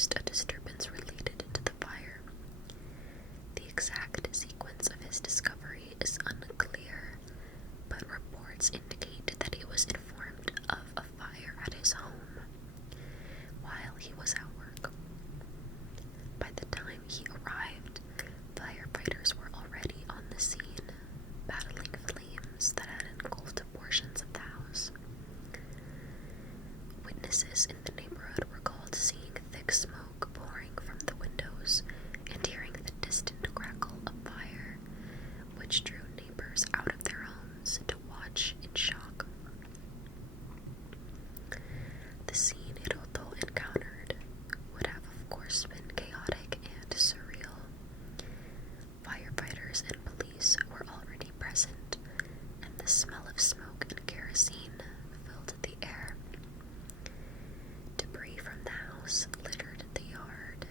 witnessed a disturbance related to the fire. The exact sequence of his discovery is unclear, but reports indicate that he was informed of a fire at his home while he was at work. By the time he arrived, firefighters were already on the scene, battling flames that had engulfed portions of the house. Witnesses in the neighborhood recalled seeing thick smoke pouring from the windows and hearing the distant crackle of fire, which drew neighbors out of their homes to watch in shock. The scene Hiroto encountered would have, of course, been chaotic and surreal. Firefighters and police were already present, and the smell of smoke and kerosene filled the air. Debris from the house littered the yard,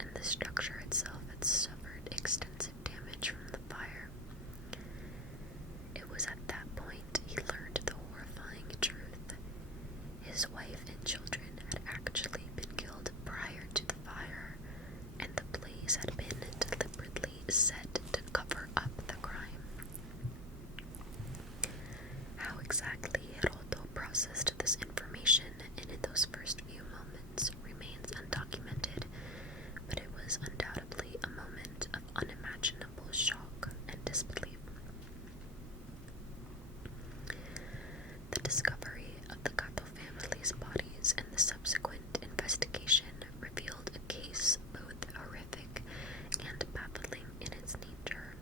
and the structure itself had suffered extensive damage from the fire. It was at that point he learned the horrifying truth. His wife and children had actually been killed prior to the fire, and the blaze had been deliberately set to cover up the crime. How exactly Hiroto processed this information in those first few moments remains undocumented, but it was undoubtedly a moment of unimaginable shock and disbelief. The discovery of the Kato family's bodies and the subsequent investigation revealed a case both horrific and baffling in its nature.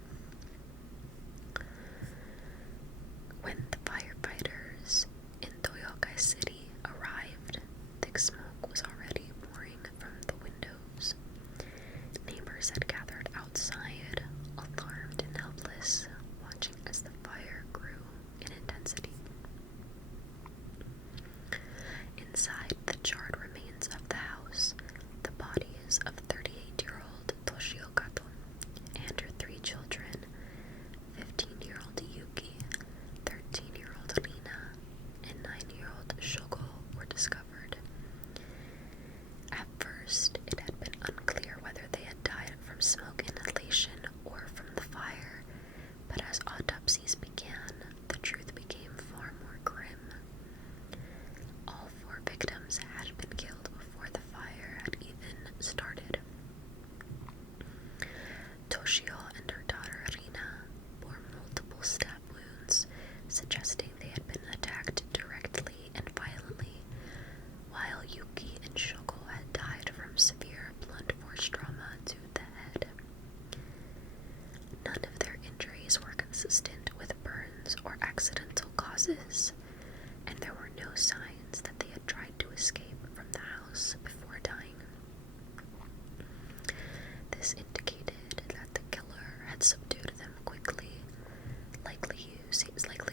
When the firefighters in Toyokai City arrived, thick smoke was already pouring from the windows. Neighbors had gathered outside, alarmed and helpless, watching as the fire grew in intensity. Inside the charred remains of the house, the bodies of 38-year-old Toshio Kato and her 3 children, 15-year-old Yuki, 13-year-old Rina, and 9-year-old Shogo, were discovered. At first, it had been unclear whether they had died from smoke inhalation or from the fire, but as autopsies began, the truth became far more grim. All 4 victims had been killed before the fire had even started. Toshio and her daughter Rina bore multiple stab wounds, suggesting they had been attacked directly and violently, while Yuki and Shogo had died from severe blunt force trauma to the head. None of their injuries were consistent with burns or accidental causes, and there were no signs that they had tried to escape from the house before dying. This indicated that the killer had subdued them quickly, likely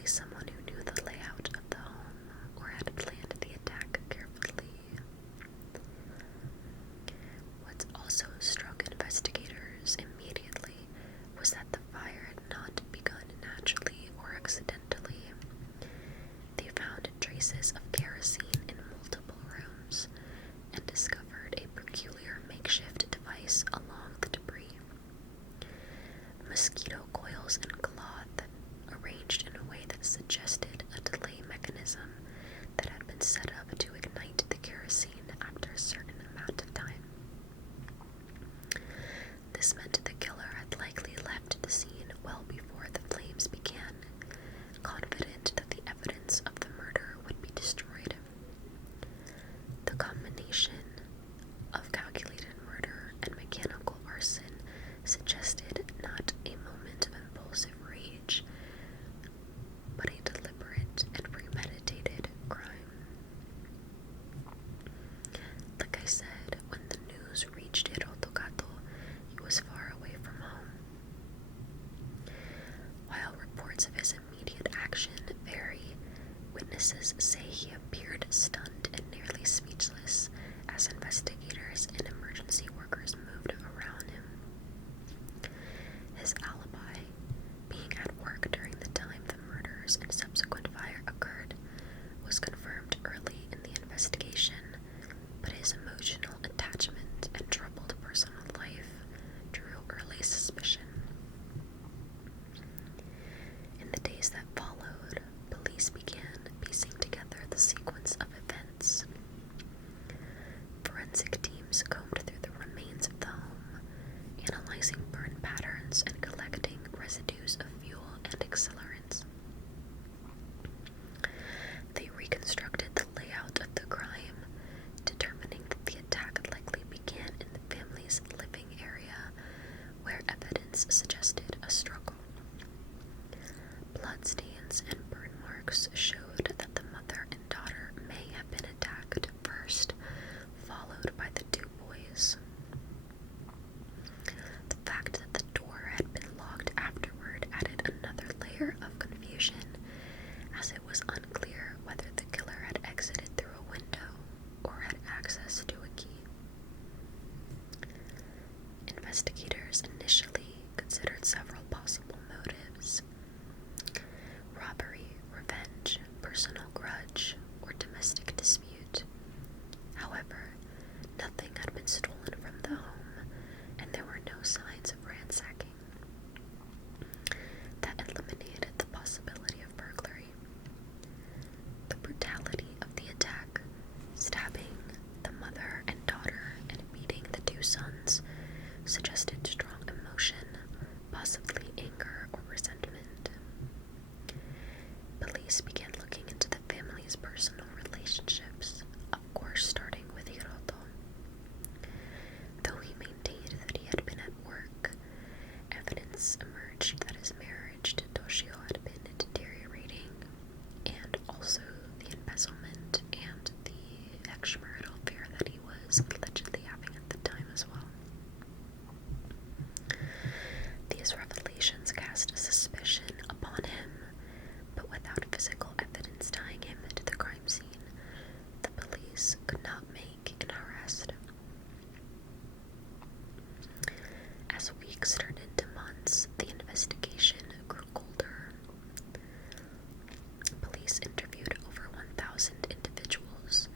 someone who knew the layout of the home or had planned the attack carefully. What also struck investigators immediately was that the fire had not begun naturally or accidentally. They found traces of kerosene in multiple rooms and discovered a peculiar makeshift device along the debris. Mosquito coils and cloth arranged in a way that suggested a delay mechanism that had been set up to ignite the kerosene after a certain amount of time. This meant the killer had likely left the scene well before the flames began, confident that the evidence of the murder would be destroyed. The combination of calculated murder and mechanical arson suggested not a moment of impulsive rage, but a deliberate and premeditated crime. Like I said, when the news reached Hiroto Kato, he was far away from home. While reports of his immediate action vary, witnesses say he appeared stunned and nearly speechless as investigators and emergency workers moved around him. His alibi, being at work during the time the murders and subsequent fire occurred, was confirmed early in the investigation, but his emotional attachment investigators initially considered several possible motives: robbery, revenge, personal grudge, or domestic dispute. However, nothing had been stolen from the home, and there were no signs of ransacking. That eliminated the possibility of burglary. The brutality of the attack, stabbing the mother and daughter and beating the two sons, suggested strong emotion, possibly anger or resentment. Police began looking into the family's personal relationships, of course starting with Hiroto. Though he maintained that he had been at work, evidence emerged that his marriage to Toshio had been deteriorating, and also the embezzlement and the extramarital affair that he was allegedly having at the time as well. These revelations cast a suspicion upon him, but without physical evidence tying him to the crime scene, the police could not make an arrest. As weeks turned into months, the investigation grew colder. Police interviewed over 1,000 individuals,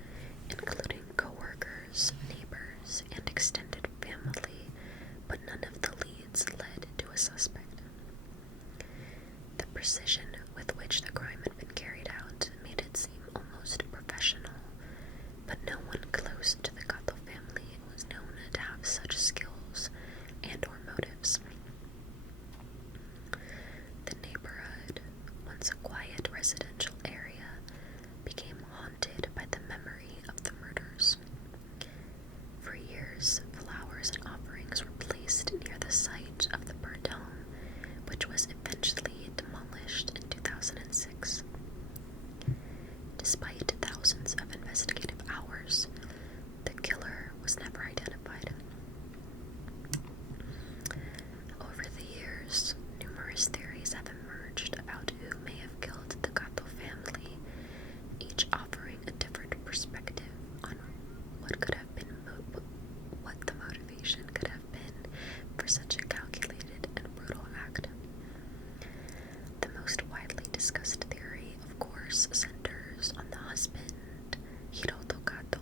including co-workers, neighbors, and extended family, but none of the leads led to a suspect. The precision with which the crime had been carried out made it seem almost professional, but no one close to the Kato family was known to have such skills and or motives. The neighborhood, once a quiet residential area, became haunted by the memory of the murders. For years, flowers and offerings were placed near the site of the burnt home, which was eventually demolished in 2006. Despite thousands of investigative hours, the killer was never identified. Over the years, numerous theories have emerged about who may have killed the Kato family, each offering a different perspective on what could have been what the motivation could have been for such a calculated and brutal act. The most widely discussed theory, of course, centers on the husband, Hiroto Kato,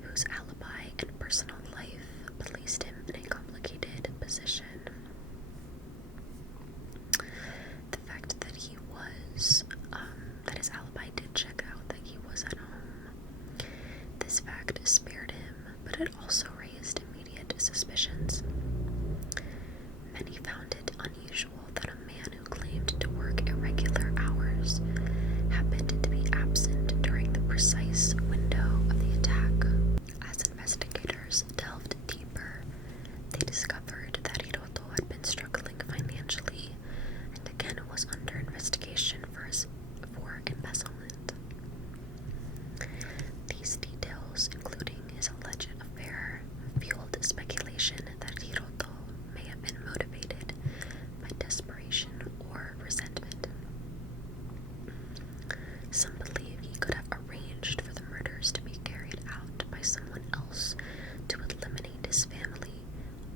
whose alibi and personal life placed him in a complicated position. The fact that that his alibi did check out, that he was at home, this fact spared him, but it also raised immediate suspicions. Many found it unusual that a man who claimed to work irregular hours happened to be absent during the precise window of the attack. As investigators delved deeper, they discovered that Hiroto had been struggling financially and again was under investigation for embezzlement. These details, including his alleged affair, fueled speculation that Hiroto may have been motivated by desperation or resentment. Some believe he could have arranged for the murders to be carried out by someone else to eliminate his family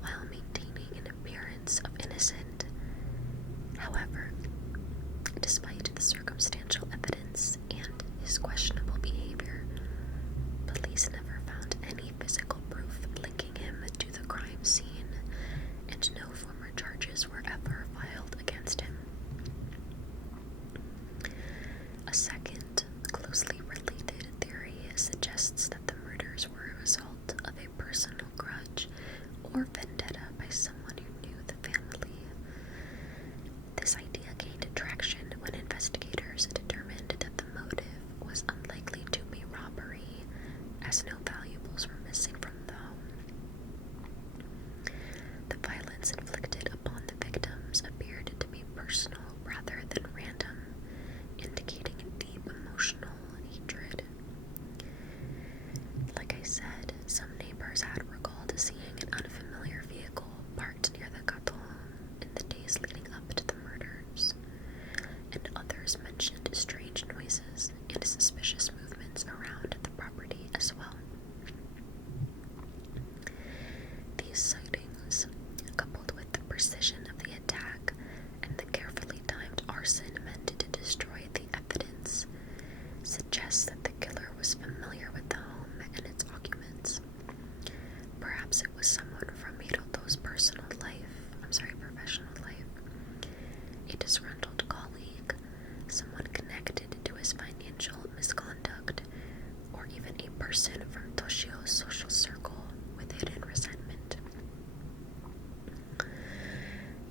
while maintaining an appearance of innocence. However, despite the circumstantial evidence and his questionable behavior, police never found any physical proof linking him to the crime scene, and no former charges were ever filed against him. A second, closely related theory suggests that the murders were a result of a personal grudge or vendetta by someone who knew the family. This idea gained traction when investigators determined that the motive was unlikely to be robbery, as no valuables were missing from the home. The violence inflicted upon the victims appeared to be personal rather than random, indicating deep emotional hatred. Like I said, some neighbors had recalled seeing an unfamiliar vehicle parked near the Kato home in the days leading up to the murders, and others mentioned strange noises and suspicious movements around the property as well. These sightings it was someone from Hiroto's professional life, a disgruntled colleague, someone connected to his financial misconduct, or even a person from Toshio's social circle with hidden resentment.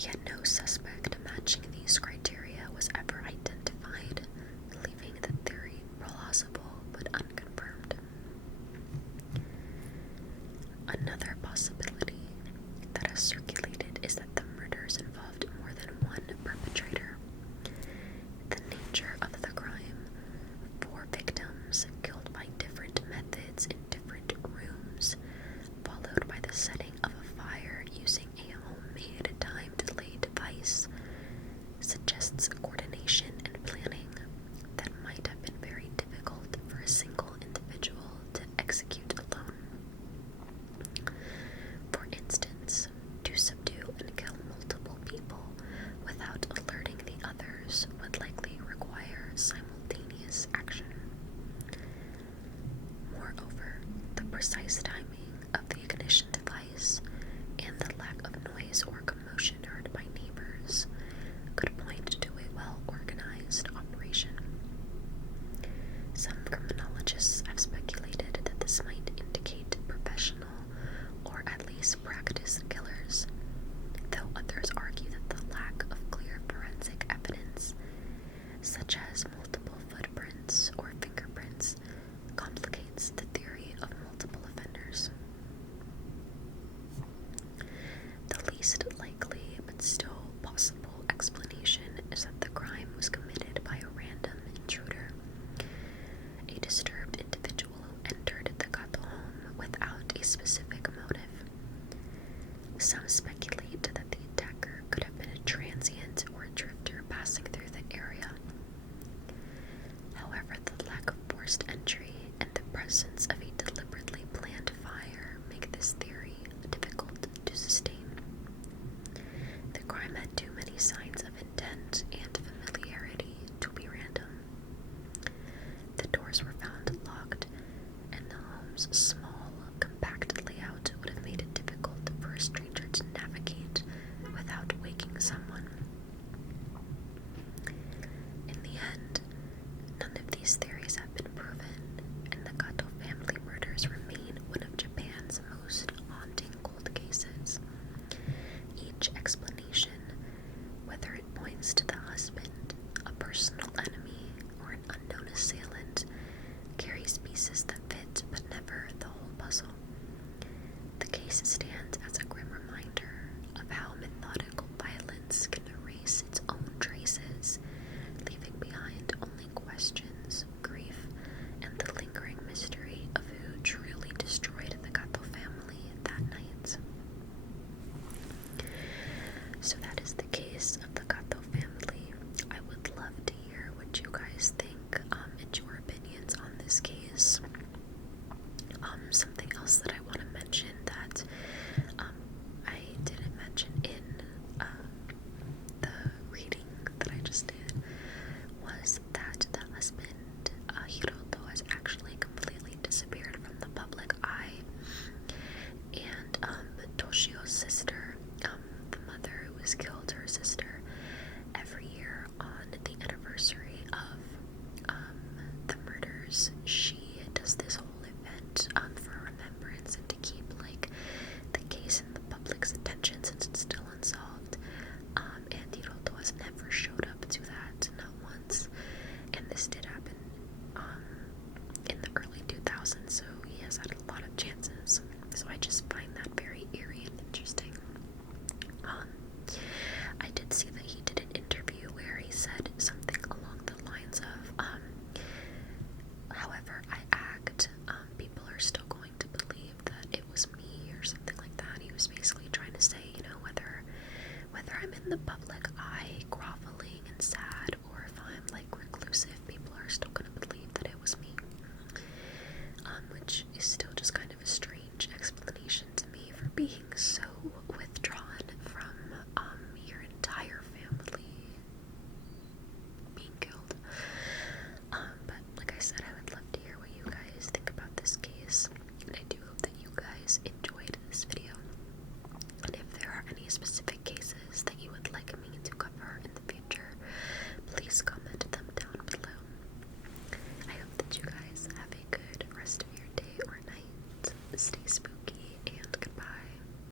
Yet no suspect matching these criteria was ever identified, leaving the theory plausible but unconfirmed. Another possibility that has circulated is that the murders involved more than one perpetrator. The nature of the crime, 4 victims killed by different methods in different rooms, followed by the setting of a fire using a homemade time delay device, suggests coordination and planning that might have been very difficult for a single individual to execute alone. For instance, to subdue and kill multiple people without alerting the others would likely require simultaneous action. Moreover, the precise timing of the ignition device and the lack of noise or commotion heard by neighbors could point to a well-organized operation. Some criminologists have speculated that this might indicate professional or at least practiced killers, though others argue that the lack of clear forensic evidence, such as multiple footprints or fingerprints, complicates the theory of multiple offenders. The least likely but still possible explanation is that the crime was committed by a random intruder, a disturbed individual who entered the Kato home without a specific motive. Some speculate that the attacker could have been a transient or a drifter passing through the area. However, the lack of forced entry and the presence of a deliberately planned fire make this theory difficult to sustain. The crime had too many signs of intent and familiarity to be random. The doors were found locked, and the home's small, compact layout would have made it difficult for a stranger to navigate without waking someone. In the end, none of these theories have been proven, and the Kato family murders remain one of Japan's most haunting cold cases. Each explanation, whether it points to the husband, a personal enemy, or an unknown assailant, carries pieces that fit but never the whole puzzle. The case stands as a grim reminder of how methodical violence can erase its own traces, leaving behind only questions, grief, and the lingering mystery of who truly destroyed the Kato family that night. So that is the case of the Kato family. I would love to hear what you guys think and your opinions on this case. Something else that I want to mention that I didn't mention in the reading that I just did was that the husband, Hiroto, has actually completely disappeared from the public eye. And Toshio's sister, the mother who was killed, her sister, every year on the anniversary of the murders, she does this whole event for remembrance and to keep like the case in the public's attention since it's still unsolved. And Hiroto has never showed up to that, not once. And this did happen in the early 2000s, so he has had a lot of chances. So I just find that very eerie and interesting. I did see that he did an interview where he said something along the lines of, however I act, people are still going to believe that it was me, or something like that. He was basically trying to say, whether I'm in the public eye groveling and sad, or if I'm like reclusive, people are still going to believe that it was me. Which is still just kind of a strange explanation to me for being